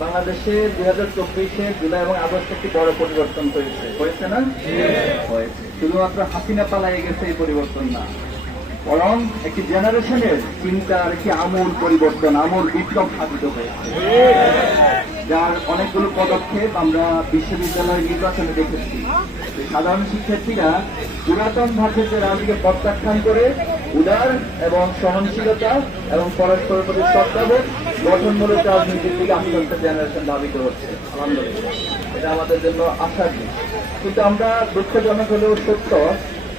বাংলাদেশে দুই হাজার চব্বিশে জুলাই এবং আগস্ট একটি বড় পরিবর্তন হয়েছে। হয়েছে না? হয়েছে। শুধুমাত্র হাসিনা পালাই গেছে, এই পরিবর্তন না। বরং একটি জেনারেশনের চিন্তার একটি আমূল পরিবর্তন, আমূল বিপ্লব সাধিত হয়েছে। যার অনেকগুলো পদক্ষেপ আমরা বিশ্ববিদ্যালয় নির্বাচনে দেখেছি। সাধারণ শিক্ষার্থীরা পুরাতন যে রাজনীতিকে প্রত্যাখ্যান করে উদার এবং সহনশীলতা এবং পরস্পরের প্রতি শ্রদ্ধাবোধ গঠনমূলক রাজনীতির দিকে আস্তে আস্তে জেনারেশন ধাবিত হচ্ছে। আলহামদুলিল্লাহ। এটা আমাদের জন্য আশার দিক কিন্তু আমরা দুঃখজনক হলেও সত্য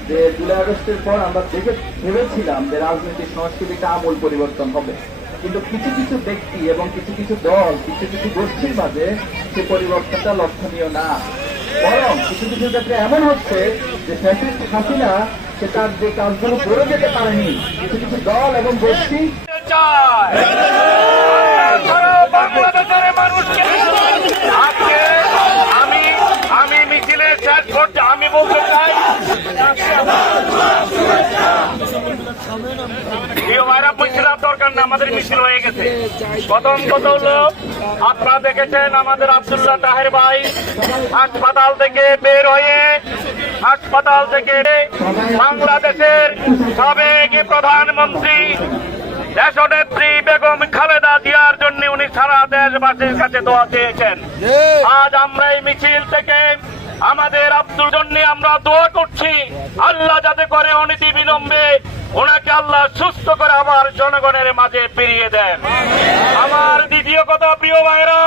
যে জুলাই আগস্টের পর আমরা দেখে ভেবেছিলাম যে রাজনৈতিক সংস্কৃতিটা আমূল পরিবর্তন হবে। কিন্তু কিছু কিছু ব্যক্তি এবং কিছু কিছু দল, কিছু কিছু গোষ্ঠীর মাঝে সে পরিবর্তনটা লক্ষণীয় না। বরং কিছু কিছু ক্ষেত্রে এমন হচ্ছে যে ফ্যাসিস্ট হাসিনা তার যে কাজগুলো করে যেতে পারেনি। কিছু কিছু দল এবং গোষ্ঠী আমি আমি শেষ করতে, আমি বলতে চাই দরকার না আমাদের মিছিল হয়ে গেছে। প্রথম কথা হলো, আপনারা দেখেছেন আমাদের আব্দুল্লাহ তাহের ভাই হাসপাতাল থেকে বের হয়ে হাসপাতাল থেকে বাংলাদেশের সাবেক প্রধানমন্ত্রী দেশনেত্রী বেগম খালেদা জিয়ার জন্য উনি সারা দেশবাসীর কাছে দোয়া চেয়েছেন। আজ আমরা এই মিছিল থেকে আমাদের আব্দুল জন্য আমরা দোয়া করছি আল্লাহ যাতে করে অনীতি বিলম্বে ওনাকে আল্লাহ সুস্থ করে আমার জনগণের মাঝে ফিরিয়ে দেন। আমার দ্বিতীয় কথা প্রিয় ভাইরা